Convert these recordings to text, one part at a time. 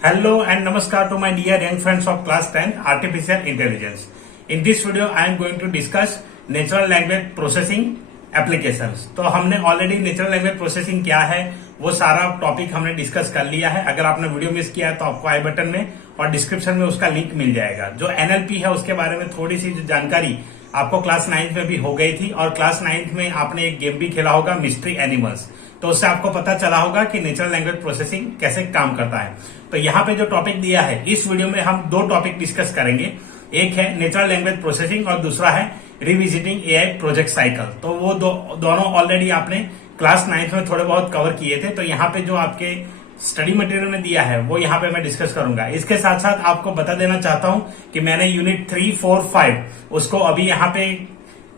Hello and namaskar to my dear young friends of class 10 Artificial Intelligence. In this video I am going to discuss Natural Language Processing Applications. तो हमने already natural language processing क्या है वो सारा topic हमने discuss कर लिया है। अगर आपने वीडियो मिस किया है तो आपको आई बटन में और डिस्क्रिप्शन में उसका लिंक मिल जाएगा। जो एनएलपी है उसके बारे में थोड़ी सी जानकारी आपको क्लास 9th में भी हो गई थी और क्लास 9th में आपने एक गेम भी खेला होगा मिस्ट्री एनिमल्स, तो उससे आपको पता चला होगा कि नेचुरल लैंग्वेज प्रोसेसिंग कैसे काम करता है। तो यहाँ पे जो टॉपिक दिया है इस वीडियो में हम दो टॉपिक डिस्कस करेंगे। एक है नेचुरल लैंग्वेज प्रोसेसिंग और दूसरा है रिविजिटिंग एआई प्रोजेक्ट साइकिल। तो वो दोनों ऑलरेडी आपने क्लास 9th में थोड़े बहुत कवर किए थे। तो यहाँ पे जो आपके स्टडी मटेरियल में दिया है वो यहाँ पे मैं डिस्कस करूंगा। इसके साथ साथ आपको बता देना चाहता हूं कि मैंने यूनिट 3, 4, 5 उसको अभी यहाँ पे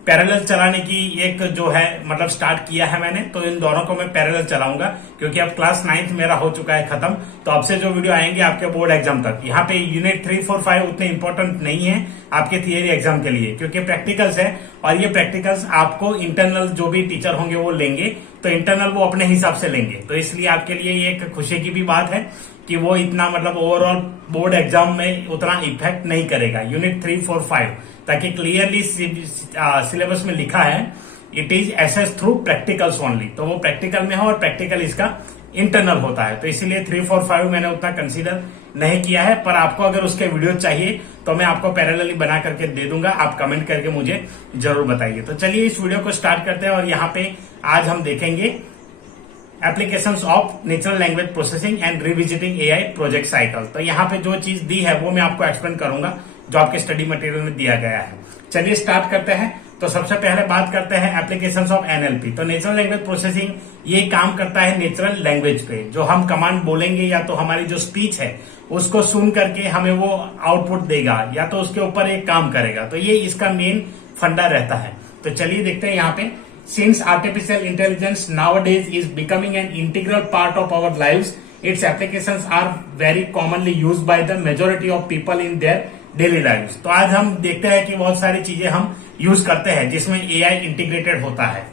पैरेलल चलाने की एक जो है मतलब स्टार्ट किया है मैंने। तो इन दोनों को मैं पैरेलल चलाऊंगा क्योंकि अब क्लास 9th मेरा हो चुका है खत्म। तो अब से जो वीडियो आएंगे आपके बोर्ड एग्जाम तक, यहाँ पे यूनिट 3, 4, 5 उतने इंपॉर्टेंट नहीं है आपके थियरी एग्जाम के लिए क्योंकि प्रैक्टिकल्स है और ये प्रैक्टिकल्स आपको इंटरनल जो भी टीचर होंगे वो लेंगे, तो इंटरनल वो अपने हिसाब से लेंगे। तो इसलिए आपके लिए ये एक खुशी की भी बात है कि वो इतना मतलब ओवरऑल बोर्ड एग्जाम में उतना इफेक्ट नहीं करेगा यूनिट 3, 4, 5, ताकि क्लियरली सिलेबस में लिखा है it is assess through practicals only. तो वो प्रैक्टिकल में है और प्रैक्टिकल इसका इंटरनल होता है। तो इसीलिए 3, 4, 5 मैंने उतना कंसीडर नहीं किया है। पर आपको अगर उसके वीडियो चाहिए तो मैं आपको पैरेलली बना करके दे दूंगा, आप कमेंट करके मुझे जरूर बताइए। तो चलिए इस वीडियो को स्टार्ट करते हैं और यहाँ पे आज हम देखेंगे applications of natural language processing and revisiting AI project cycle. तो यहाँ पे जो चीज दी है वो मैं आपको एक्सप्लेन करूंगा जो आपके स्टडी मटेरियल में दिया गया है। चलिए स्टार्ट करते हैं। तो सबसे पहले बात करते हैं एप्लीकेशंस ऑफ एनएलपी। तो नेचुरल लैंग्वेज प्रोसेसिंग ये काम करता है नेचुरल लैंग्वेज पे। जो हम कमांड बोलेंगे या तो हमारी जो स्पीच है उसको सुन करके हमें वो आउटपुट देगा या तो उसके ऊपर एक काम करेगा। तो ये इसका मेन फंडा रहता है। तो चलिए देखते हैं यहाँ पे। Since artificial intelligence nowadays is becoming an integral part of our lives, its applications are very commonly used by the majority of people in their daily lives. तो आज हम देखते हैं कि बहुत सारी चीजें हम यूज करते हैं जिसमें AI इंटीग्रेटेड होता है।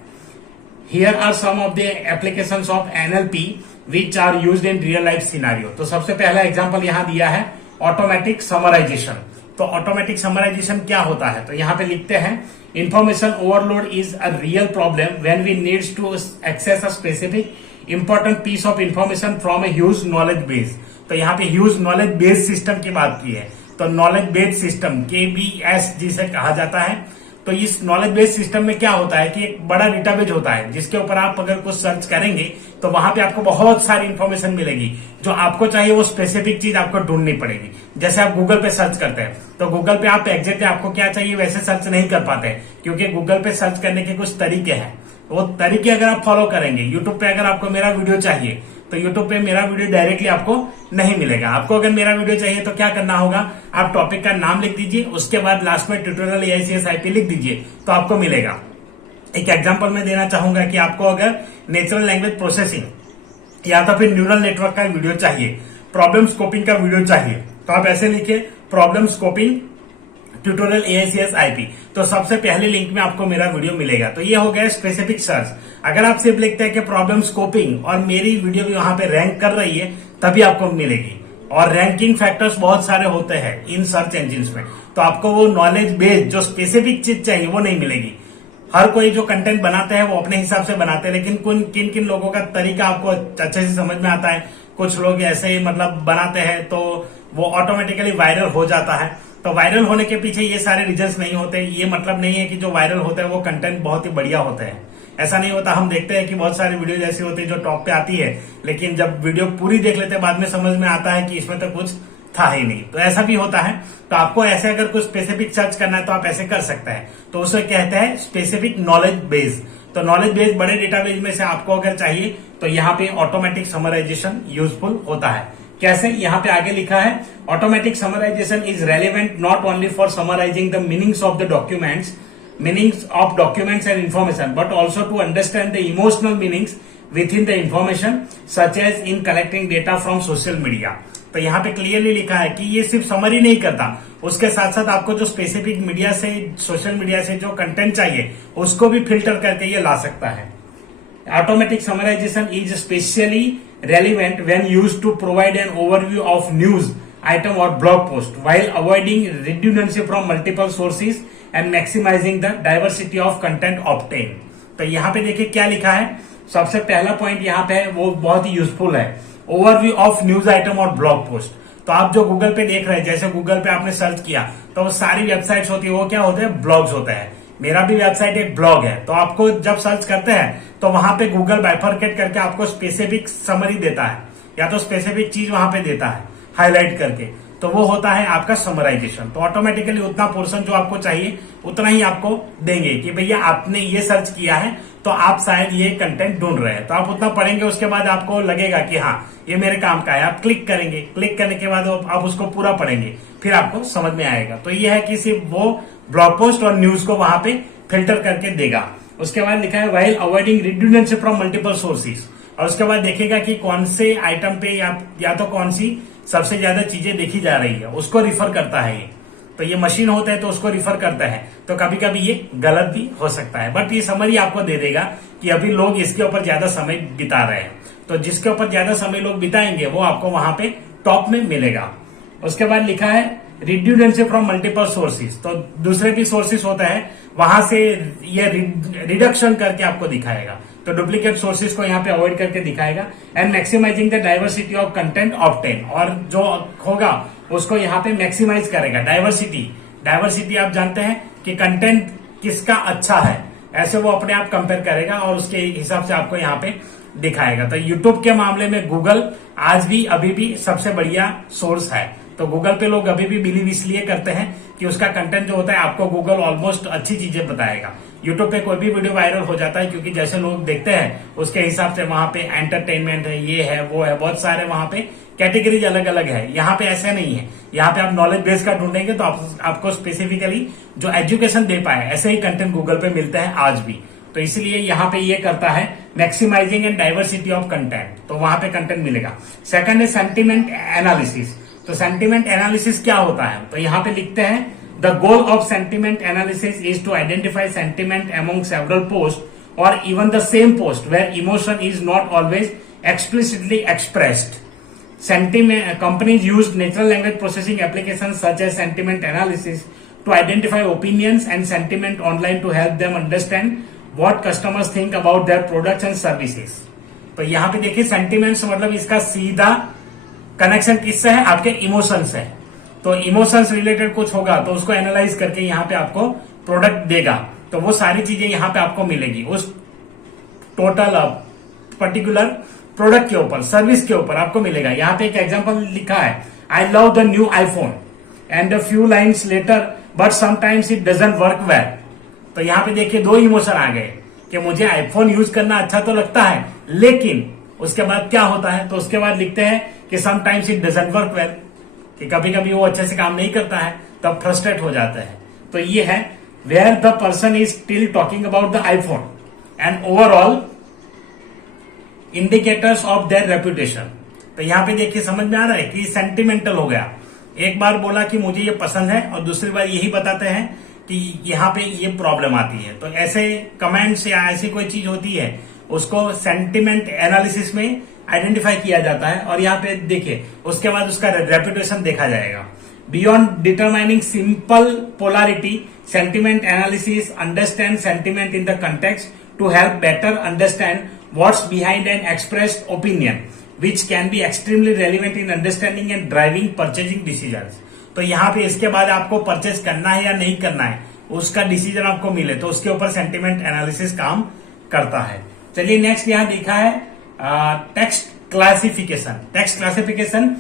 Here are some of the applications of NLP which are used in real life scenario. तो सबसे पहला एग्जांपल यहाँ दिया है ऑटोमेटिक समराइजेशन। तो ऑटोमेटिक समराइजेशन क्या होता है? तो यहाँ पे लिखते हैं information overload is a real problem when we needs to access a specific important piece of information from a huge knowledge base. तो यहाँ पे ह्यूज नॉलेज बेस सिस्टम की बात की है। तो नॉलेज बेस सिस्टम KBS जिसे कहा जाता है। तो इस नॉलेज बेस सिस्टम में क्या होता है कि एक बड़ा डेटाबेस होता है जिसके ऊपर आप अगर कुछ सर्च करेंगे तो वहां पे आपको बहुत सारी इंफॉर्मेशन मिलेगी। जो आपको चाहिए वो स्पेसिफिक चीज आपको ढूंढनी पड़ेगी। जैसे आप गूगल पे सर्च करते हैं तो गूगल पे आप एग्जैक्ट आपको क्या चाहिए वैसे सर्च नहीं कर पाते क्योंकि गूगल पे सर्च करने के कुछ तरीके हैं। वो तरीके अगर आप फॉलो करेंगे, यूट्यूब पे अगर आपको मेरा वीडियो चाहिए तो यूट्यूब पे मेरा वीडियो डायरेक्टली आपको नहीं मिलेगा। आपको अगर मेरा वीडियो चाहिए तो क्या करना होगा, आप टॉपिक का नाम लिख दीजिए, उसके बाद लास्ट में ट्यूटोरियल AICS-IP लिख दीजिए तो आपको मिलेगा। एक एग्जांपल मैं देना चाहूंगा कि आपको अगर नेचुरल लैंग्वेज प्रोसेसिंग या तो फिर न्यूरल नेटवर्क का वीडियो चाहिए, प्रॉब्लम स्कोपिंग का वीडियो चाहिए, तो आप ऐसे लिखिए प्रॉब्लम स्कोपिंग ट्यूटोरियल AICS-IP। तो सबसे पहले लिंक में आपको मेरा वीडियो मिलेगा। तो ये हो गया स्पेसिफिक सर्च। अगर आप सिर्फ लिखते हैं कि प्रॉब्लम स्कोपिंग और मेरी वीडियो भी वहां पे रैंक कर रही है तभी आपको मिलेगी। और रैंकिंग फैक्टर्स बहुत सारे होते हैं इन सर्च इंजिन में, तो आपको वो नॉलेज बेस्ड जो स्पेसिफिक चीज चाहिए वो नहीं मिलेगी। हर कोई जो कंटेंट बनाते हैं वो अपने हिसाब से बनाते हैं, लेकिन किन किन लोगों का तरीका आपको अच्छे से समझ में आता है। कुछ लोग ऐसे ही मतलब बनाते हैं तो वो ऑटोमेटिकली वायरल हो जाता है। तो वायरल होने के पीछे ये सारे रीजंस नहीं होते। ये मतलब नहीं है कि जो वायरल होता है वो कंटेंट बहुत ही बढ़िया होते हैं, ऐसा नहीं होता। हम देखते हैं कि बहुत सारी वीडियो ऐसी होती है जो टॉप पे आती है, लेकिन जब वीडियो पूरी देख लेते हैं बाद में समझ में आता है कि इसमें तो कुछ था ही नहीं। तो ऐसा भी होता है। तो आपको ऐसे अगर कुछ स्पेसिफिक सर्च करना है तो आप ऐसे कर सकते हैं। तो उसे कहते हैं स्पेसिफिक नॉलेज बेस। तो नॉलेज बेस बड़े डेटाबेस में से आपको अगर चाहिए तो यहाँ पे ऑटोमेटिक समराइजेशन यूजफुल होता है। कैसे? यहाँ पे आगे लिखा है automatic summarisation is relevant not only for summarising the meanings of the documents and information, but also to understand the emotional meanings within the information, such as in collecting data from social media. तो यहाँ पे clearly लिखा है कि ये सिर्फ summary नहीं करता, उसके साथ साथ आपको जो स्पेसिफिक मीडिया से, सोशल मीडिया से जो कंटेंट चाहिए उसको भी फिल्टर करके ये ला सकता है। Automatic summarization is especially relevant when used to provide an overview of news item or blog post while avoiding redundancy from multiple sources and maximizing the diversity of content obtained. तो यहाँ पे देखिए क्या लिखा है। सबसे पहला पॉइंट यहाँ पे है, वो बहुत ही यूजफुल है, ओवरव्यू ऑफ न्यूज आइटम और ब्लॉग पोस्ट। तो आप जो गूगल पे देख रहे हैं, जैसे गूगल पे आपने सर्च किया तो वो सारी वेबसाइट्स होती है, वो क्या होते हैं, ब्लॉग्स होते हैं। मेरा भी वेबसाइट एक ब्लॉग है। तो आपको जब सर्च करते हैं तो वहां पे गूगल बाइफरकेट करके आपको स्पेसिफिक समरी देता है, या तो स्पेसिफिक चीज वहां पे देता है हाईलाइट करके, तो वो होता है आपका समराइजेशन। तो ऑटोमेटिकली उतना पोर्शन जो आपको चाहिए उतना ही आपको देंगे कि भैया आपने ये सर्च किया है तो आप शायद ये कंटेंट ढूंढ रहे हैं, तो आप उतना पढ़ेंगे, उसके बाद आपको लगेगा कि हाँ ये मेरे काम का है, आप क्लिक करेंगे। क्लिक करने के बाद आप उसको पूरा पढ़ेंगे, फिर आपको समझ में आएगा। तो ये है कि सिर्फ वो ब्लॉग पोस्ट और न्यूज को वहां पे फिल्टर करके देगा। उसके बाद लिखा है while avoiding redundancy from multiple sources, और उसके बाद देखेगा कि कौन से आइटम पे या तो कौन सी सबसे ज्यादा चीजें देखी जा रही है, उसको रिफर करता है ये। तो ये मशीन होता है तो उसको रिफर करता है, तो कभी कभी ये गलत भी हो सकता है, बट ये समरी आपको दे देगा कि अभी लोग इसके ऊपर ज्यादा समय बिता रहे हैं। तो जिसके ऊपर ज्यादा समय लोग बिताएंगे वो आपको वहां पे टॉप में मिलेगा। उसके बाद लिखा है रिड्यूडेंसी फ्रॉम मल्टीपल सोर्सेज, तो दूसरे भी सोर्सेज होता है, वहां से ये रिडक्शन करके आपको दिखाएगा। तो डुप्लीकेट सोर्सेज को यहाँ पे अवॉइड करके दिखाएगा। And maximising the diversity of content obtain, और जो होगा उसको यहाँ पे मैक्सिमाइज करेगा। डाइवर्सिटी आप जानते हैं कि कंटेंट किसका अच्छा है, ऐसे वो अपने आप कंपेयर करेगा और उसके हिसाब से आपको यहाँ पे दिखाएगा। तो यूट्यूब के मामले में गूगल आज भी अभी भी सबसे बढ़िया सोर्स है। तो गूगल पे लोग अभी भी बिलीव इसलिए करते हैं कि उसका कंटेंट जो होता है आपको गूगल ऑलमोस्ट अच्छी चीजें बताएगा। यूट्यूब पे कोई भी वीडियो वायरल हो जाता है क्योंकि जैसे लोग देखते हैं उसके हिसाब से वहां पे एंटरटेनमेंट है, ये है, वो है, बहुत सारे वहां पे कैटेगरीज अलग अलग है। यहाँ पे ऐसा नहीं है, यहाँ पे आप नॉलेज बेस का ढूंढेंगे तो आपको स्पेसिफिकली जो एजुकेशन दे पाए ऐसे ही कंटेंट गूगल पे मिलता है आज भी। तो इसलिए यहाँ पे ये करता है maximising and diversity of content, तो वहां पे कंटेंट मिलेगा। सेकंड है सेंटिमेंट एनालिसिस। तो सेंटिमेंट एनालिसिस क्या होता है, तो यहाँ पे लिखते हैं the goal of sentiment analysis is to identify sentiment among several post और even the same post where emotion is not always explicitly expressed. Companies use natural language processing applications such as sentiment analysis to identify opinions and sentiment online to help them understand what customers think about their products and services. तो यहाँ पे देखिए sentiments मतलब इसका सीधा connection किससे है, आपके इमोशंस है। तो इमोशंस रिलेटेड कुछ होगा तो उसको एनालाइज करके यहाँ पे आपको प्रोडक्ट देगा। तो वो सारी चीजें यहाँ पे आपको मिलेगी उस टोटल पर्टिकुलर प्रोडक्ट के ऊपर, सर्विस के ऊपर आपको मिलेगा। यहाँ पे एक एग्जांपल लिखा है, I love the new iPhone and a few lines later but sometimes it doesn't work well. तो यहाँ पे देखिए दो इमोशन आ गए कि मुझे आईफोन यूज करना अच्छा तो लगता है, लेकिन उसके बाद क्या होता है, तो उसके बाद लिखते हैं कि sometimes it doesn't work well, कि कभी कभी वो अच्छे से काम नहीं करता है, तब फ्रस्ट्रेट हो जाता है। तो ये है where the person is still talking about the iPhone and overall indicators of their reputation. तो यहाँ पे देखिए समझ में आ रहा है कि सेंटिमेंटल हो गया। एक बार बोला कि मुझे ये पसंद है और दूसरी बार यही बताते हैं कि यहाँ पे ये प्रॉब्लम आती है। तो ऐसे कमेंट्स या ऐसी कोई चीज होती है उसको सेंटिमेंट एनालिसिस में आइडेंटिफाई किया जाता है, और यहाँ पे देखिए उसके बाद उसका रेपुटेशन देखा जाएगा। Beyond determining simple polarity, sentiment analysis understand sentiment in the context to help better understand what's behind an expressed opinion which can be extremely relevant in understanding and driving purchasing decisions। तो यहाँ पे इसके बाद आपको purchase करना है या नहीं करना है उसका डिसीजन आपको मिले तो उसके ऊपर सेंटिमेंट एनालिसिस काम करता है। चलिए नेक्स्ट यहाँ देखा है text classification. Text classification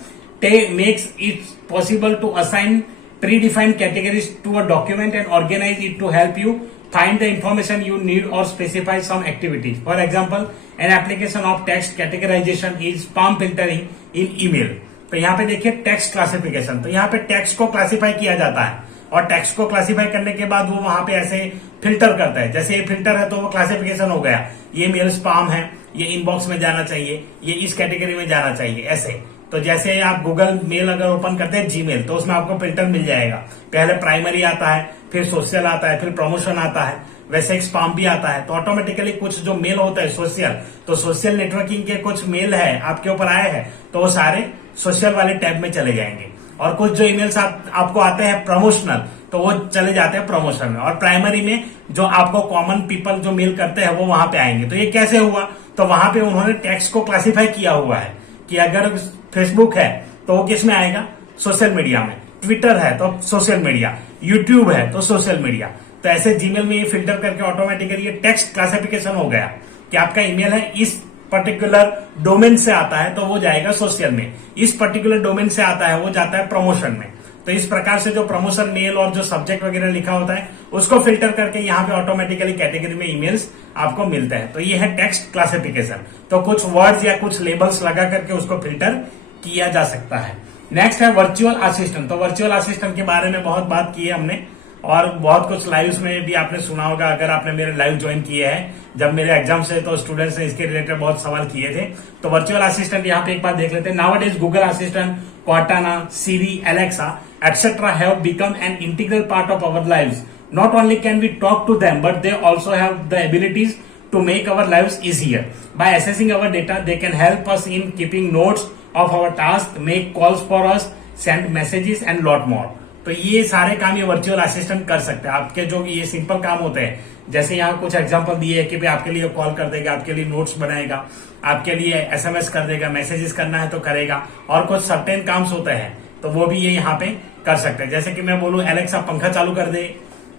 makes it possible to assign predefined categories to a document and organize it to help you find the information you need or specify some activities. For example, an application of text categorization is spam filtering in email। तो यहाँ पे देखिए text classification, तो यहाँ पे text को classify किया जाता है और टेक्स्ट को क्लासिफाई करने के बाद वो वहां पे ऐसे फिल्टर करता है। जैसे ये फिल्टर है तो वो क्लासिफिकेशन हो गया, ये मेल स्पैम है, ये इनबॉक्स में जाना चाहिए, ये इस कैटेगरी में जाना चाहिए, ऐसे। तो जैसे आप गूगल मेल अगर ओपन करते हैं जीमेल तो उसमें आपको फिल्टर मिल जाएगा। पहले प्राइमरी आता है, फिर सोशल आता है, फिर प्रमोशन आता है। वैसे एक स्पैम भी आता है। तो ऑटोमेटिकली कुछ जो मेल होता है सोशल, तो सोशल नेटवर्किंग के कुछ मेल है आपके ऊपर आए हैं तो वो सारे सोशल वाले टैब में चले जाएंगे। और कुछ जो ईमेल्स आपको आते हैं प्रमोशनल, तो वो चले जाते हैं प्रमोशन में। और प्राइमरी में जो आपको कॉमन पीपल जो मेल करते हैं वो वहां पे आएंगे। तो ये कैसे हुआ, तो वहां पे उन्होंने टेक्स्ट को क्लासिफाई किया हुआ है कि अगर फेसबुक है तो वो किस में आएगा, सोशल मीडिया में, ट्विटर है तो सोशल मीडिया, यूट्यूब है तो सोशल मीडिया। तो ऐसे जीमेल में ये फिल्टर करके ऑटोमेटिकली ये टेक्स्ट क्लासिफिकेशन हो गया कि आपका ईमेल है इस पर्टिकुलर डोमेन से आता है तो वो जाएगा सोशल में, इस पर्टिकुलर डोमेन से आता है वो जाता है प्रमोशन में। तो इस प्रकार से जो प्रमोशन मेल और जो सब्जेक्ट वगैरह लिखा होता है उसको फिल्टर करके यहाँ पे ऑटोमेटिकली कैटेगरी में ईमेल्स आपको मिलते हैं। तो ये है टेक्स्ट क्लासिफिकेशन। तो कुछ वर्ड्स या कुछ लेबल्स लगा करके उसको फिल्टर किया जा सकता है। नेक्स्ट है वर्चुअल असिस्टेंट। तो वर्चुअल असिस्टेंट के बारे में बहुत बात की है हमने और बहुत कुछ लाइव्स में भी आपने सुना होगा। अगर आपने मेरे लाइव ज्वाइन किए हैं जब मेरे एग्जाम से, तो स्टूडेंट्स ने इसके रिलेटेड बहुत सवाल किए थे। तो वर्चुअल असिस्टेंट यहाँ पे एक बार देख लेते हैं। Nowadays Google Assistant, Cortana, Siri, Alexa etc. have become an integral part of our lives. Not only can we talk to them, but they also have the abilities to make our lives easier. By assessing our data, they can help us in keeping notes of our tasks, make calls for us, send messages and lot more. तो ये सारे काम ये virtual assistant कर सकते हैं। आपके जो ये सिंपल काम होते हैं, जैसे यहाँ कुछ एग्जांपल दिए है कि भाई आपके लिए कॉल कर देगा, आपके लिए नोट्स बनाएगा, आपके लिए एसएमएस कर देगा, मैसेजेस करना है तो करेगा, और कुछ सर्टेन काम्स होते हैं तो वो भी ये यहाँ पे कर सकते हैं। जैसे कि मैं बोलूं एलेक्सा पंखा चालू कर दे,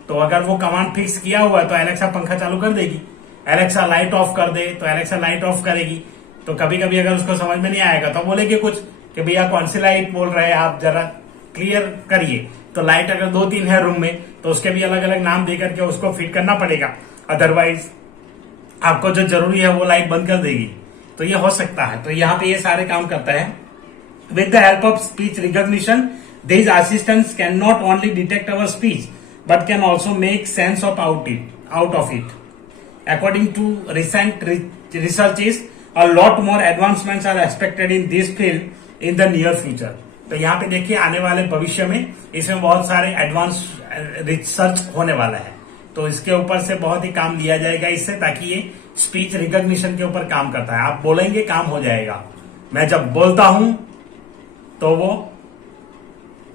तो अगर वो कमांड फिक्स किया हुआ है तो एलेक्सा पंखा चालू कर देगी। एलेक्सा लाइट ऑफ कर दे तो एलेक्सा लाइट ऑफ करेगी। तो कभी कभी अगर उसको समझ में नहीं आएगा तो बोलेगी कुछ कि भैया कौन सी लाइट बोल रहे हैं आप, जरा क्लियर करिए। तो लाइट अगर 2-3 है रूम में तो उसके भी अलग अलग नाम दे करके उसको फिट करना पड़ेगा, अदरवाइज आपको जो जरूरी है वो लाइट बंद कर देगी। तो ये हो सकता है। तो यहाँ पे ये सारे काम करता है। With the help of speech recognition, these assistants can not only detect our speech, but can also make sense of out of it. According to recent researches, a lot more advancements are expected in this field in the near future. तो यहाँ पे देखिए आने वाले भविष्य में इसमें बहुत सारे एडवांस रिसर्च होने वाला है। तो इसके ऊपर से बहुत ही काम लिया जाएगा इससे, ताकि ये स्पीच रिकॉग्निशन के ऊपर काम करता है। आप बोलेंगे काम हो जाएगा। मैं जब बोलता हूं तो वो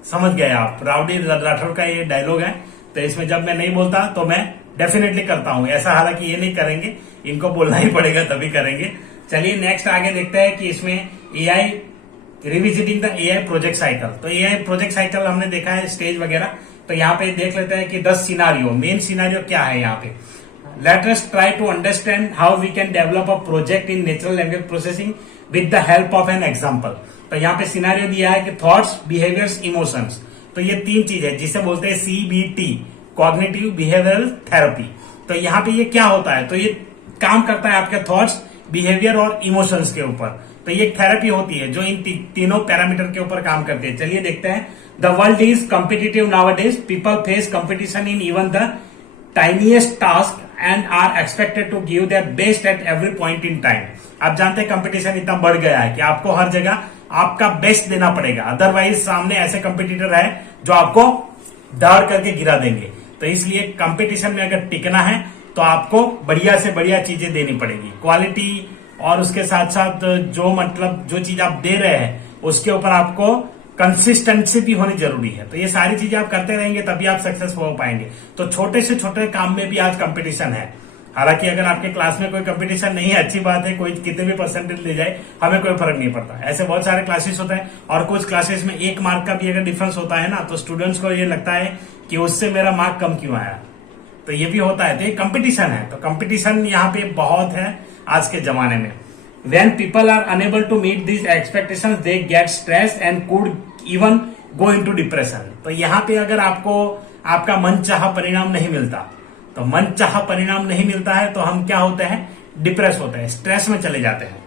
समझ गए आप, राउडी राठौर का ये डायलॉग है। तो इसमें जब मैं नहीं बोलता तो मैं डेफिनेटली करता हूं ऐसा, हालांकि ये नहीं करेंगे, इनको बोलना ही पड़ेगा तभी करेंगे। चलिए नेक्स्ट आगे देखते हैं कि इसमें AI revisiting the AI project cycle. तो एआई प्रोजेक्ट साइकिल हमने देखा है स्टेज वगैरह। तो यहाँ पे देख लेते हैं कि 10 सिनारियो, मेन सिनारियो क्या है यहाँ पे। Let us try to understand how we can develop a project in natural language processing with the help of an example. तो यहाँ पे सिनारियो दिया है कि थॉट्स, बिहेवियर्स, इमोशंस। तो ये 3 चीज है जिसे बोलते हैं CBT, कॉग्निटिव बिहेवियरल थेरेपी। तो यहाँ पे ये क्या होता है, तो ये काम करता है आपके थॉट्स, बिहेवियर और इमोशंस के ऊपर। तो ये एक थेरेपी होती है जो इन तीनों पैरामीटर के ऊपर काम करती है। चलिए देखते हैं। The world is competitive nowadays, people face competition in even the tiniest task and are expected to give their best at every point in time. आप जानते हैं कंपटीशन इतना बढ़ गया है कि आपको हर जगह आपका बेस्ट देना पड़ेगा, अदरवाइज सामने ऐसे कंपटीटर है जो आपको दाड़ करके गिरा देंगे। तो इसलिए कंपटीशन में अगर टिकना है तो आपको बढ़िया से बढ़िया चीजें देनी पड़ेगी, क्वालिटी, और उसके साथ साथ जो चीज आप दे रहे हैं उसके ऊपर आपको कंसिस्टेंसी भी होनी जरूरी है। तो ये सारी चीजें आप करते रहेंगे तभी आप सक्सेसफुल हो पाएंगे। तो छोटे से छोटे काम में भी आज कंपटीशन है। हालांकि अगर आपके क्लास में कोई कंपटीशन नहीं है, अच्छी बात है, कोई कितने भी परसेंटेज ले जाए हमें कोई फर्क नहीं पड़ता। ऐसे बहुत सारे क्लासेस होते हैं और कुछ क्लासेस में 1 मार्क का भी अगर डिफरेंस होता है ना, तो स्टूडेंट्स को ये लगता है कि उससे मेरा मार्क कम क्यों आया। तो ये भी होता है। तो ये कंपटीशन है। तो कंपटीशन यहाँ पे बहुत है आज के जमाने में। When people are unable to meet these expectations, they get stressed and could even go into depression. तो यहाँ पे अगर आपको आपका मनचाहा परिणाम नहीं मिलता, तो मनचाहा परिणाम नहीं मिलता है तो हम क्या होते हैं, डिप्रेस होते हैं, स्ट्रेस में चले जाते हैं।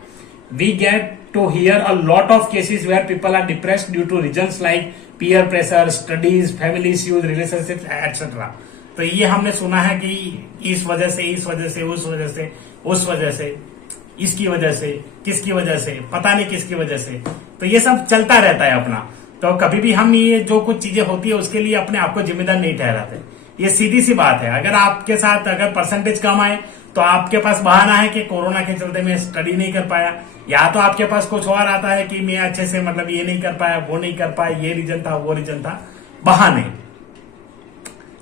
We get to hear a lot of cases where people are depressed due to reasons like peer pressure, studies, family issues, relationships, etc. तो ये हमने सुना है कि इस वजह से, इस वजह से, उस वजह से, उस वजह से, इसकी वजह से, किसकी वजह से, पता नहीं किसकी वजह से। तो ये सब चलता रहता है अपना। तो कभी भी हम ये जो कुछ चीजें होती है उसके लिए अपने आप को जिम्मेदार नहीं ठहराते। ये सीधी सी बात है। अगर आपके साथ अगर परसेंटेज कम आए तो आपके पास बहाना है कि कोरोना के चलते मैं स्टडी नहीं कर पाया, या तो आपके पास कुछ और आता है कि मैं अच्छे से मतलब ये नहीं कर पाया, वो नहीं कर पाया, ये रीजन था, वो रीजन था, बहाने।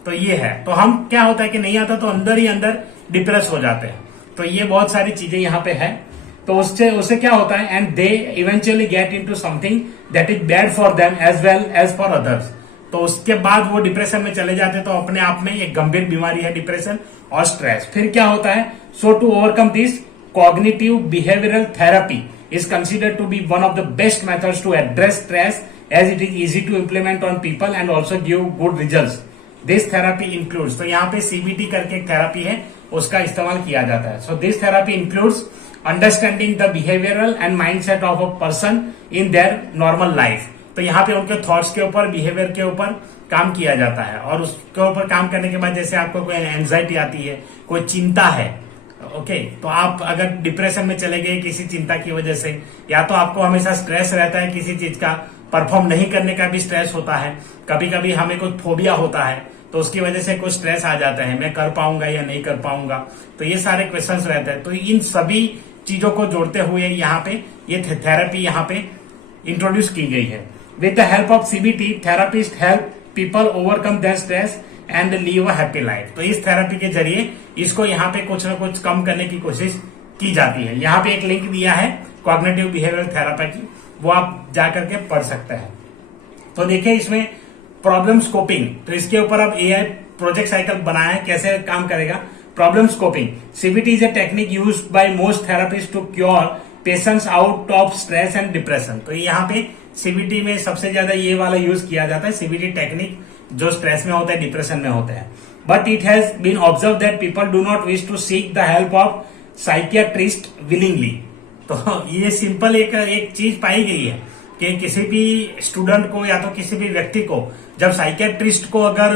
तो ये है, तो हम क्या होता है कि नहीं आता तो अंदर ही अंदर डिप्रेस हो जाते हैं। तो ये बहुत सारी चीजें यहाँ पे है। तो उससे क्या होता है, and they eventually get into something that is bad for them as well as for others. तो उसके बाद वो डिप्रेशन में चले जाते हैं। तो अपने आप में एक गंभीर बीमारी है डिप्रेशन और स्ट्रेस। फिर क्या होता है, so to overcome this cognitive behavioural therapy is considered to be one of the best methods to address stress, as it is easy to implement on people and also give good results. This therapy includes, तो यहाँ पे CBT करके एक therapy है, उसका इस्तेमाल किया जाता है। So this therapy includes understanding the behavioral and mindset of a person in their normal life. तो यहाँ पे उनके थॉट्स के ऊपर, बिहेवियर के ऊपर काम किया जाता है। और उसके ऊपर काम करने के बाद जैसे आपको कोई एंजाइटी आती है, कोई चिंता है, ओके, तो आप अगर डिप्रेशन में चले गए किसी चिंता की वजह से, या तो आपको हमेशा स्ट्रेस रहता है किसी चीज का, परफॉर्म नहीं करने का भी स्ट्रेस होता है, कभी कभी हमें कुछ फोबिया होता है तो उसकी वजह से कुछ स्ट्रेस आ जाता है, मैं कर पाऊंगा या नहीं कर पाऊंगा, तो ये सारे क्वेश्चंस रहते हैं। तो इन सभी चीजों को जोड़ते हुए यहाँ पे ये थेरेपी यहाँ पे इंट्रोड्यूस की गई है। With the help of CBT, therapist help people overcome there stress and leave a happy life. तो इस थेरेपी के जरिए इसको यहाँ पे कुछ ना कुछ कम करने की कोशिश की जाती है। यहाँ पे एक लिंक दिया है कॉग्निटिव बिहेवियर थेरेपी की, वो आप जाकर के पढ़ सकते हैं। तो देखिए इसमें प्रॉब्लम स्कोपिंग, तो इसके ऊपर अब AI प्रोजेक्ट साइकिल बनाया है, कैसे काम करेगा। Problem scoping, CBT is a technique use by most therapist to cure patients out of stress and depression. तो यहाँ पे CBT में सबसे ज्यादा ये वाला यूज किया जाता है, CBT टेक्निक, जो स्ट्रेस में होता है, डिप्रेशन में होता है। But it has been observe that people do not wish to seek the help of psychiatrist willingly. तो ये सिंपल एक चीज पाई गई है कि किसी भी स्टूडेंट को या तो किसी भी व्यक्ति को जब साइकियाट्रिस्ट को अगर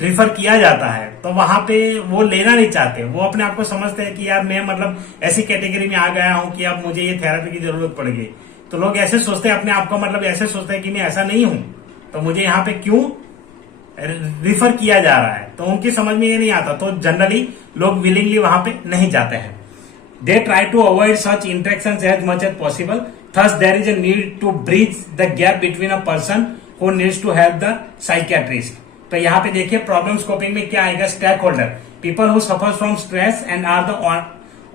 रिफर किया जाता है तो वहां पे वो लेना नहीं चाहते। वो अपने आप को समझते हैं कि यार मैं मतलब ऐसी कैटेगरी में आ गया हूं कि अब मुझे ये थेरेपी की जरूरत पड़ गई। तो लोग ऐसे सोचते हैं अपने आप को, मतलब ऐसे सोचते हैं कि मैं ऐसा नहीं हूं तो मुझे यहाँ पे क्यों रिफर किया जा रहा है, तो उनकी समझ में ये नहीं आता। तो जनरली लोग विलिंगली वहां पे नहीं जाते हैं। They try to avoid such interactions as much as possible, thus there is a need to bridge the gap between a person who needs to help the psychiatrist. तो यहाँ पे देखिए प्रॉब्लम स्कोपिंग में क्या आएगा, stakeholder, people who suffer from stress and are the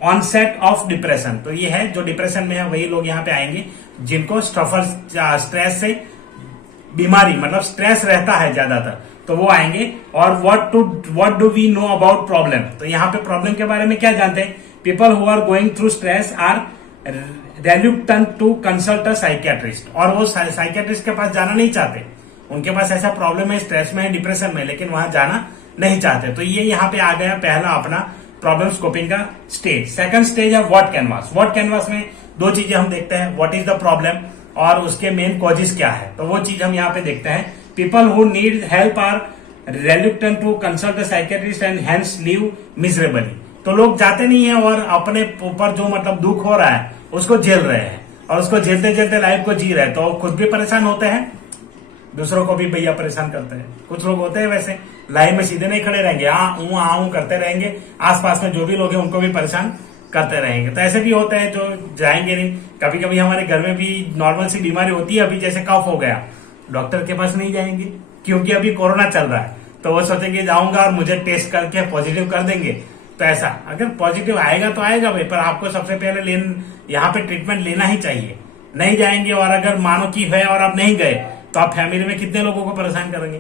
onset of depression. तो ये है जो डिप्रेशन में है वही लोग यहाँ पे आएंगे जिनको स्ट्रेस से बीमारी मतलब स्ट्रेस रहता है ज्यादातर, तो वो आएंगे। और what do we know about problem, तो यहाँ पे प्रॉब्लम के बारे में क्या जानते हैं, people who are going through stress are reluctant to consult a psychiatrist. और वो साइकियाट्रिस्ट के पास जाना नहीं चाहते, उनके पास ऐसा प्रॉब्लम है, स्ट्रेस में है, डिप्रेशन में, लेकिन वहां जाना नहीं चाहते। तो ये यहाँ पे आ गया पहला अपना प्रॉब्लम स्कोपिंग का स्टेज। सेकंड स्टेज है व्हाट कैनवास। व्हाट कैनवास में दो चीजें हम देखते हैं, व्हाट इज द प्रॉब्लम और उसके मेन कॉजेज क्या है। तो वो चीज हम यहाँ पे देखते हैं, people who need help are reluctant to consult the psychiatrist and hence live miserably. तो लोग जाते नहीं है और अपने ऊपर जो मतलब दुख हो रहा है उसको झेल रहे हैं, और उसको झेलते झेलते लाइफ को जी रहे हैं। तो खुद भी परेशान होते हैं, दूसरों को भी भैया परेशान करते हैं। कुछ लोग होते हैं वैसे लाइन में सीधे नहीं खड़े रहेंगे, हाँ करते रहेंगे, आसपास में जो भी लोग हैं उनको भी परेशान करते रहेंगे। तो ऐसे भी होते हैं जो जाएंगे नहीं। कभी कभी हमारे घर में भी नॉर्मल सी बीमारी होती है, अभी जैसे कफ हो गया, डॉक्टर के पास नहीं जाएंगे क्योंकि अभी कोरोना चल रहा है। तो वो सोचेंगे जाऊंगा और मुझे टेस्ट करके पॉजिटिव कर देंगे। तो ऐसा अगर पॉजिटिव आएगा तो आएगा भाई, पर आपको सबसे पहले यहाँ पे ट्रीटमेंट लेना ही चाहिए। नहीं जाएंगे और अगर मानो की है और आप नहीं गए तो आप फैमिली में कितने लोगों को परेशान करेंगे।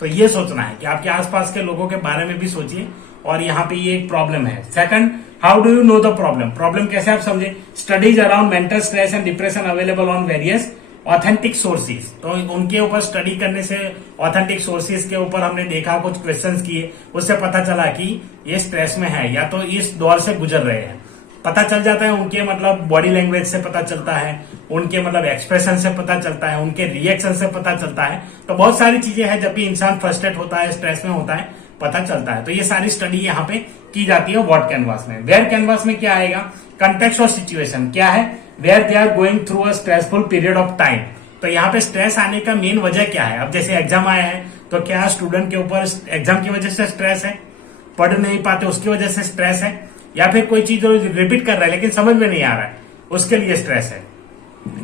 तो ये सोचना है कि आपके आसपास के लोगों के बारे में भी सोचिए, और यहाँ पे ये एक प्रॉब्लम है। Second, how do you know the problem. Problem कैसे आप समझे, studies around mental stress and depression available on various authentic sources. तो उनके ऊपर स्टडी करने से, ऑथेंटिक सोर्सेज के ऊपर हमने देखा, कुछ क्वेश्चंस किए, उससे पता चला कि ये स्ट्रेस में है या तो इस दौर से गुजर रहे हैं। पता चल जाता है उनके मतलब बॉडी लैंग्वेज से पता चलता है, उनके मतलब एक्सप्रेशन से पता चलता है, उनके रिएक्शन से पता चलता है। तो बहुत सारी चीजें हैं, जब भी इंसान फ्रस्ट्रेट होता है, स्ट्रेस में होता है, पता चलता है। तो ये सारी स्टडी यहाँ पे की जाती है व्हाट कैनवास में। वेयर कैनवास में क्या आएगा, कंटेक्स्ट और सिचुएशन क्या है, where they are going through a stressful period of time. तो यहाँ पे स्ट्रेस आने का मेन वजह क्या है। अब जैसे एग्जाम आया है तो क्या स्टूडेंट के ऊपर एग्जाम की वजह से स्ट्रेस है, पढ़ नहीं पाते उसकी वजह से स्ट्रेस है, या फिर कोई चीज रिपीट कर रहा है लेकिन समझ में नहीं आ रहा है उसके लिए स्ट्रेस है,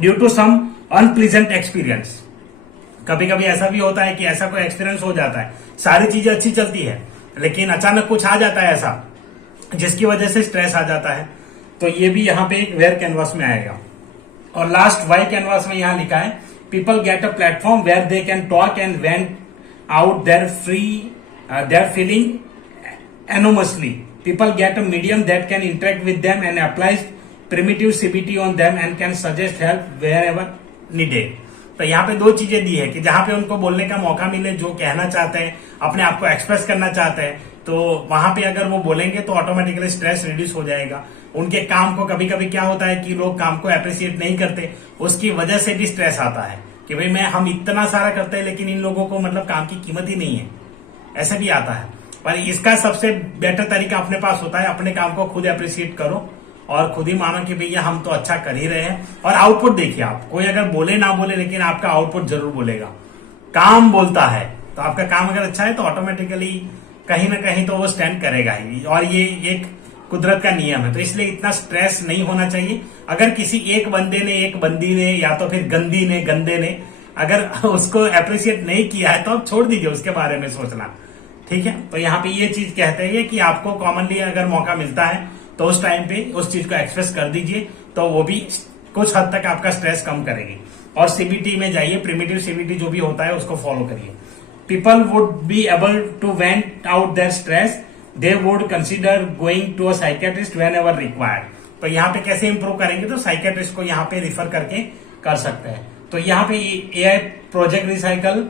due to some unpleasant experience. कभी कभी ऐसा भी होता है कि ऐसा कोई एक्सपीरियंस हो जाता है, सारी चीजें अच्छी चलती है लेकिन अचानक कुछ आ जाता है ऐसा जिसकी वजह से स्ट्रेस आ जाता है, तो ये भी यहाँ पे एक वेयर कैनवास में आएगा। और लास्ट वाई कैनवास में यहाँ लिखा है people get a platform where they can talk and vent out their feeling anonymously. People get a medium that can interact with them and applies primitive CBT on them and can suggest help wherever needed. तो यहाँ पे दो चीजें दी है कि जहां पे उनको बोलने का मौका मिले, जो कहना चाहते हैं, अपने आप को एक्सप्रेस करना चाहते हैं, तो वहां पे अगर वो बोलेंगे तो ऑटोमेटिकली स्ट्रेस रिड्यूस हो जाएगा। उनके काम को कभी कभी क्या होता है कि लोग काम को अप्रिशिएट नहीं करते, उसकी वजह से भी स्ट्रेस आता है कि भाई हम इतना सारा करते हैं लेकिन इन लोगों को मतलब काम की कीमत ही नहीं है, ऐसा भी आता है। पर इसका सबसे बेटर तरीका अपने पास होता है, अपने काम को खुद अप्रिशिएट करो और खुद ही मानो कि भैया हम तो अच्छा कर ही रहे हैं, और आउटपुट देखिए आप, कोई अगर बोले ना बोले लेकिन आपका आउटपुट जरूर बोलेगा। काम बोलता है तो आपका काम अगर अच्छा है तो ऑटोमेटिकली कहीं ना कहीं तो वो स्टैंड करेगा ही, और ये एक कुदरत का नियम है। तो इसलिए इतना स्ट्रेस नहीं होना चाहिए। अगर किसी एक बंदे ने, एक बंदी ने, या तो फिर गंदी ने, गंदे ने अगर उसको अप्रिशिएट नहीं किया है तो आप छोड़ दीजिए उसके बारे में सोचना, ठीक है। तो यहाँ पे ये चीज कहते हैं कि आपको कॉमनली अगर मौका मिलता है तो उस टाइम पे उस चीज को एक्सप्रेस कर दीजिए, तो वो भी कुछ हद तक आपका स्ट्रेस कम करेगी। और सीबीटी में जाइए, प्रिमिटिव सीबीटी जो भी होता है उसको फॉलो करिए। People would be able to vent out their stress, they would consider going to a psychiatrist whenever required. तो यहाँ पे कैसे इंप्रूव करेंगे, तो साइकियाट्रिस्ट को यहाँ पे रिफर करके कर सकते हैं। तो यहाँ पे AI project recycle,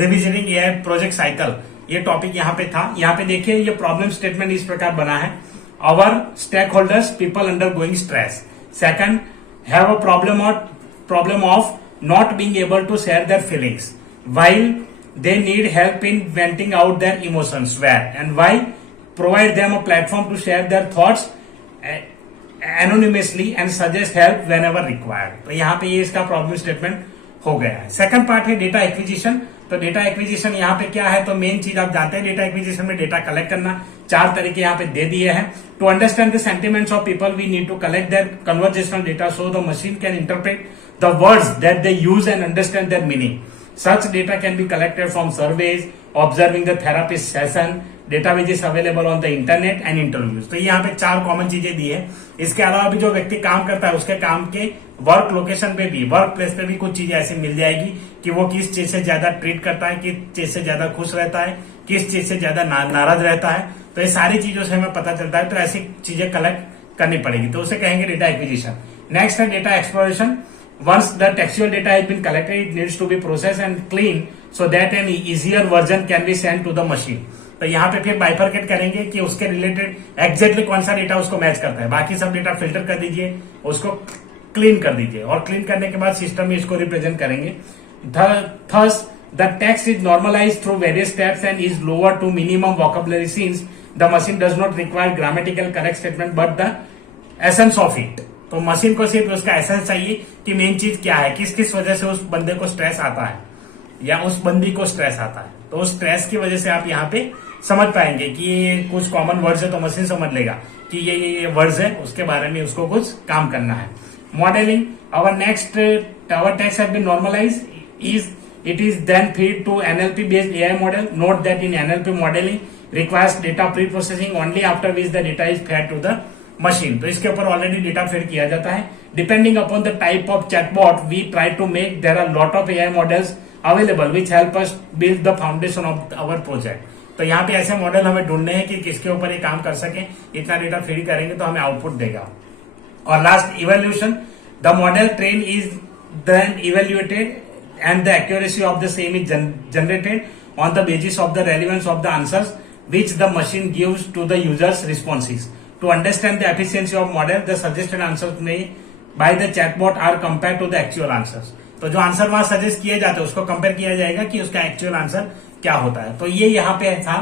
revisioning AI project cycle, ये टॉपिक यहाँ पे था। यहाँ पे देखिए ये प्रॉब्लम स्टेटमेंट इस प्रकार बना है। Our stakeholders, people undergoing stress. Second, have a problem of not being able to share their feelings, while they need help in venting out their emotions. Where and why? Provide them a platform to share their thoughts anonymously and suggest help whenever required. तो यहाँ पे ये इसका problem statement हो गया है। Second part है data acquisition. तो डेटा एक्विजिशन यहाँ पे क्या है, तो मेन चीज आप जानते हैं डेटा एक्विजिशन में डेटा कलेक्ट करना। चार तरीके यहाँ पे दे दिए हैं। To understand the sentiments of people we need to collect their conversational data so the machine can interpret the words that they use and understand their meaning. Such data can be collected from surveys, observing the therapist session, data which is available on the internet and interviews. तो यहाँ पे चार common चीजें दी है। इसके अलावा भी जो व्यक्ति काम करता है उसके काम के वर्क लोकेशन पे भी, वर्क प्लेस पे भी कुछ चीजें ऐसी मिल जाएगी कि वो किस चीज से ज्यादा ट्रीट करता है, किस चीज से ज्यादा खुश रहता है, किस चीज से ज्यादा नाराज रहता है। तो ये सारी चीजों से हमें पता चलता है। तो ऐसी चीजें कलेक्ट करनी पड़ेगी, तो उसे कहेंगे डेटा एक्विजिशन। नेक्स्ट है data exploration. Once the textual data has been collected, it needs to be processed and cleaned so that an easier version can be sent to the machine. तो यहाँ पे फिर बाइफरकेट करेंगे कि उसके related exactly कौन सा डेटा उसको मैच करता है। बाकी सब डेटा फिल्टर कर दीजिए, उसको क्लीन कर दीजिए, और क्लीन करने के बाद सिस्टम में इसको रिप्रेजेंट करेंगे। Thus, the text is normalized through various steps and is lower to minimum vocabulary since the machine does not require grammatical correct statement but the essence of it. तो machine को सिर्फ उसका essence चाहिए कि main चीज क्या है, किस किस वजह से उस बंदे को स्ट्रेस आता है या उस बंदी को स्ट्रेस आता है। तो उस स्ट्रेस की वजह से आप यहाँ पे समझ पाएंगे कि ये कुछ कॉमन वर्ड्स है, तो मशीन समझ लेगा कि ये वर्ड्स है, उसके बारे में उसको कुछ काम करना है। Modelling, our text has been normalise, it is then fed to NLP based AI model. Note that in NLP modeling requires data pre-processing only after which the data is fed to the machine. तो इसके ऊपर already data feed किया जाता है। Depending upon the type of chatbot we try to make there are lot of AI models available which help us build the foundation of our project. तो यहाँ पे ऐसे मॉडल हमें ढूंढने हैं कि किसके ऊपर ये काम कर सके। इतना डेटा फीड करेंगे तो हमें आउटपुट देगा। और last, evaluation. The model train is then evaluated and the accuracy of the same is generated on the basis of the relevance of the answers which the machine gives to the user's responses. To understand the efficiency of model, the suggested answers made by the chatbot are compared to the actual answers. तो जो answer वहां suggest किए जाते हैं उसको compare किया जाएगा कि उसका एक्चुअल आंसर क्या होता है। तो ये यहाँ पे था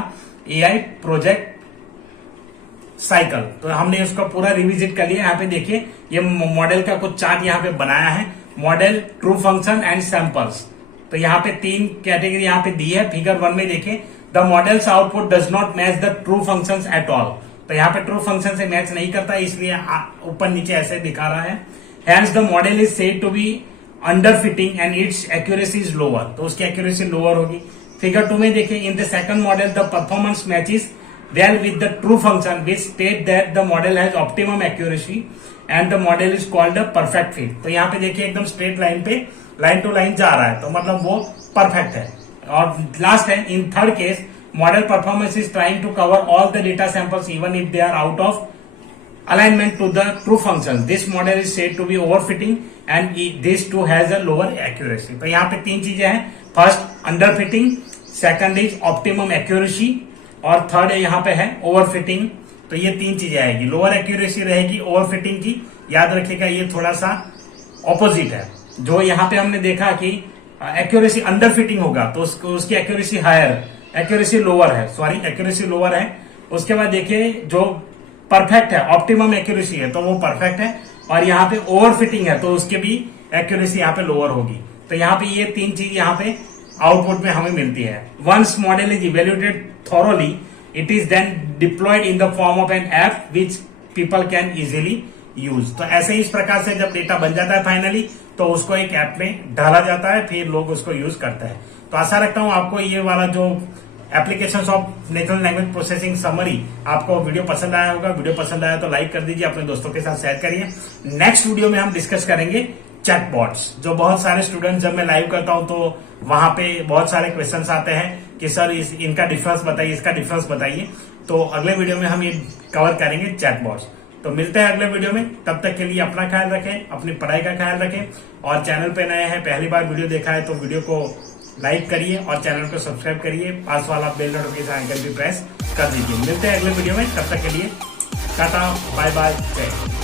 एआई प्रोजेक्ट साइकिल। तो हमने उसका पूरा रिविजिट कर लिया। यहाँ पे देखिए ये मॉडल का कुछ चार्ट यहाँ पे बनाया है। Model, true function and samples. तो यहाँ पे 3 कैटेगरी यहाँ पे दी है। फिगर 1 में देखें, the models output does not match the true functions at all. तो यहाँ पे ट्रू फंक्शन से मैच नहीं करता, इसलिए ऊपर नीचे ऐसे दिखा रहा है। Hence the model is said to be underfitting and its accuracy is lower, तो उसकी एक्यूरेसी लोअर होगी। फिगर 2 में देखें, in the second model the performance matches well with the true function which state that the model has optimum accuracy and the model is called a perfect fit। तो यहाँ पे देखिए एकदम straight line पे line to line जा रहा है, तो मतलब वो परफेक्ट है। और लास्ट है, in third case model performance is trying to cover all the data samples even if they are out of alignment to the true function, this model is said to be overfitting and this too has a lower accuracy। तो यहाँ पे 3 चीजें हैं, first under fitting, second is optimum accuracy और third है यहाँ पे है ओवरफिटिंग। तो ये 3 चीजें आएगी, लोअर एक्यूरेसी रहेगी ओवरफिटिंग की। याद रखिएगा ये थोड़ा सा ऑपोजिट है। जो यहाँ पे हमने देखा कि एक्यूरेसी अंडर फिटिंग होगा तो उसकी एक्यूरेसी हायर, एक्यूरेसी लोअर है, सॉरी एक्यूरेसी लोअर है। उसके बाद देखिए जो परफेक्ट है, ऑप्टिमम एक्यूरेसी है तो वो परफेक्ट है, और यहाँ पे ओवर फिटिंग है तो उसके भी एक्यूरेसी यहाँ पे लोअर होगी। तो यहाँ पे ये 3 चीज यहाँ पे आउटपुट में हमें मिलती है। Once model is evaluated thoroughly it is then deployed in the form of an app which people can easily use. तो ऐसे ही इस प्रकार से जब डेटा बन जाता है फाइनली तो उसको एक ऐप में डाला जाता है, फिर लोग उसको यूज करते हैं। तो आशा रखता हूं आपको ये वाला जो applications of natural language processing summary आपको वीडियो पसंद आया होगा। वीडियो पसंद आया तो लाइक कर दीजिए, अपने दोस्तों के साथ शेयर करिए। नेक्स्ट वीडियो में हम डिस्कस करेंगे चैटबॉट्स। जो बहुत सारे स्टूडेंट जब मैं लाइव करता हूं तो वहां पे बहुत सारे क्वेश्चंस आते हैं कि सर इनका डिफरेंस बताइए, इसका डिफरेंस बताइए। तो अगले वीडियो में हम ये कवर करेंगे चैटबॉट्स। तो मिलते हैं अगले वीडियो में, तब तक के लिए अपना ख्याल रखें, अपनी पढ़ाई का ख्याल रखें। और चैनल पे नए हैं, पहली बार वीडियो देखा है तो वीडियो को लाइक करिए और चैनल को सब्सक्राइब करिए, पास वाला बेल नोटिफिकेशन आइकन भी प्रेस कर दीजिए। मिलते हैं अगले वीडियो में, तब तक के लिए टाटा बाय बाय।